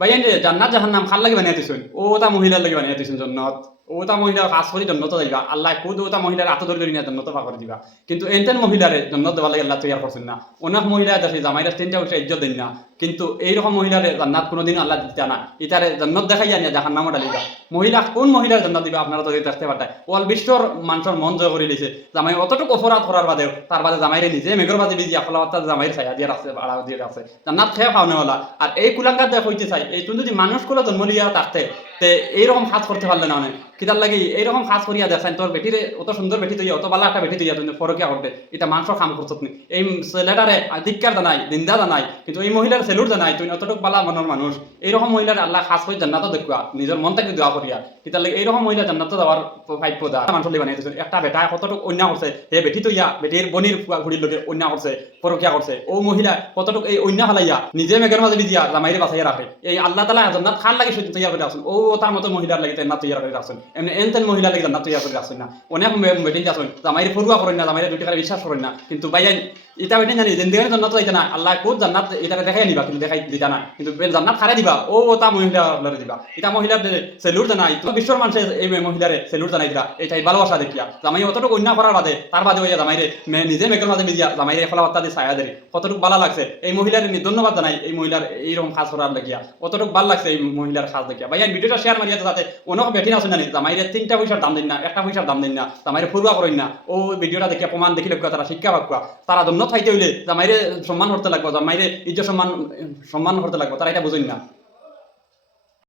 ভাই যে জান্নাত জাহান্নাম খার লাগি বানিয়ে দিছেন ওটা মহিলার লাগি বানিয়ে দিছেন জন্নত ওটা মহিলা কাজ করি জন্নত যাইবা আল্লাহ খুদ ওটা মহিলার আত ধরে নিয়ে জন্নত পা করে দিবা কিন্তু এনতেন মহিলারে জন্নত দেওয়ার লাগে আল্লাহ তৈরি করছেন না অনেক মহিলা আছে জামাইরা তিনটা বছর ইজ্জত দেন না কিন্তু এইরকম মহিলারে জান্নাত কোনোদিন আল্লাহ দিতে না ইতারে জন্নত দেখাই জানিয়া জাহান্নামও ডালিবা মহিলা কোন মহিলার জন্নত দিবা আপনারা তো দেখতে পারতাই ওয়াল বিশ্বর মানুষের মন জয় করে দিয়েছে জামাই অতটুকু অপরাধ করার বাদেও তার বাদে জামাইরে নিজে মেঘর বাজে বিজি আফলাওয়াত জামাইয়ের ছায়া দিয়ে রাখছে বাড়া দিয়ে রাখছে জান্নাত খেয়ে খাওয়ানোওয়ালা আর এই কুলাঙ্গার দেখ হইতে চাই এই তুমি যদি মানুষগুলো জন্ম লিয়া থাকতে তে এইরকম কাজ করতে পারলে না অনেক কিতার লাগে এইরকম কাজ করিয়া দেখেন তোর বেটিরে অত সুন্দর বেটি তুই অত ভালো একটা বেটি তুই তুমি ফরকিয়া করতে এটা মানুষের কাম করছত নি এই ছেলেটারে ধিক্কার জানাই নিন্দা জানাই কিন্তু এই মহিলার সেলুট জানাই তুই অতটুকু বালা মনের মানুষ এইরকম মহিলার আল্লাহ খাস করে জান্নাত দেখুয়া নিজের মন থেকে দোয়া করিয়া কিতার লাগে এইরকম মহিলা জান্নাত যাওয়ার ভাগ্য দা মানুষ বানিয়ে দিয়েছেন একটা বেটা কতটুকু অন্যায় করছে হে বেটি তুইয়া বেটির বনির ঘুড়ির লোকে অন্যায় করছে ফরকিয়া করছে ও মহিলা কতটুকু এই অন্যায় হালাইয়া নিজে মেঘের মাঝে বিজিয়া জামাইরে বাঁচাইয়া রাখে এই আল্লাহ তালা জান্নাত খার লাগে তৈয়া করে রাখছেন ও তার মতো মহিলার লাগে জান্নাত তৈয়া করে রাখছেন এমনি এনতেন মহিলা লাগে জান্নাত তৈয়া করে রাখছেন না অনেক বেটিং আছেন জামাইরে ফরুয়া করেন না জামাইরে দুটি খালি বিশ্বাস করেন না কিন্তু বাইয়াই এটা বেটিং জানি জিন্দিগানি জান্নাত যাইতে না আল্লাহ কোন জান্নাত এটা দেখাই নিবা কিন্তু দেখাই দিতা না কিন্তু জান্নাত খারে দিবা ও তা মহিলা দিবা এটা মহিলার সেলুট জানাই তো বিশ্বর মানুষের এই মহিলারে সেলুট জানাই দিলা এটাই ভালোবাসা দেখিয়া জামাই অতটুকু অন্যায় করার বাদে তার বাদে হইয়া জামাইরে নিজে মেঘের মাঝে মিজিয়া জামাইরে ফলাবাত্তা দিয়ে ছায়া দেরি কতটুকু ভালো লাগছে এই মহিলার ধন্যবাদ জানাই এই মহিলার এইরকম কাজ করার দেখিয়া কতটুকু ভালো লাগছে এই মহিলার কাজ দেখিয়া ভাই ভিডিওটা শেয়ার মারিয়া যাতে অনেক বেঠিন আছে জানি জামাইরে 3টা পয়সার দাম দিন না 1টা পয়সার দাম দিন না জামাইরে ফুরুয়া করেন না ও ভিডিওটা দেখিয়া প্রমাণ দেখিলে তারা শিক্ষা পাকুয়া তারা ধন্য থাইতে হইলে জামাইরে সম্মান করতে লাগবো জামাইরে ইজ্জত সম্মান করতে লাগবো তারা এটা বুঝেন না।